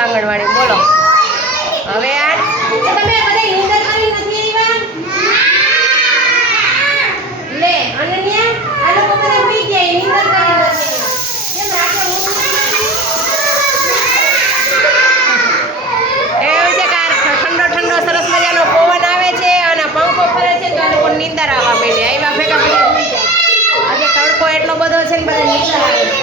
ખુશિયા સાંગણવાડી બોલો. હવે આ તમે બધા નીંદર કરી નથી આવ્યા લે અનન્યા આ લોકો બધા ઉઈ ગયા એ કરી નથી નીંદર આવવા માંડી. આવ્યા ભેગા આજે તડકો એટલો બધો છે ને બધા નીંદર આવે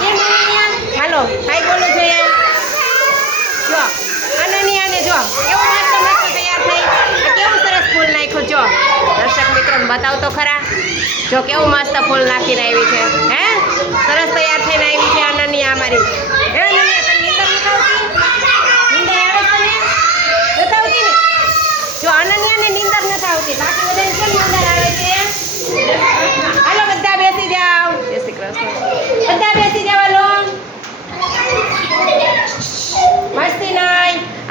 અનન્યા હાલો હાય બોલો જોઈએ જો અનન્યાને જો કેવું મસ્ત મસ્ત તૈયાર થઈ આ કેવું સરસ ફૂલ નાખ્યું જો દર્શક મિત્રોને બતાવ તો ખરા જો કેવું મસ્ત ફૂલ નાખીને આવી છે હે સરસ તૈયાર થઈને આવી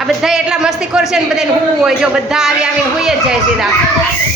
આ બધા એટલા મસ્તી કરશે ને બધાને હું હોય, જો બધા આવી આવીને હુઈ જ જાય સીધા.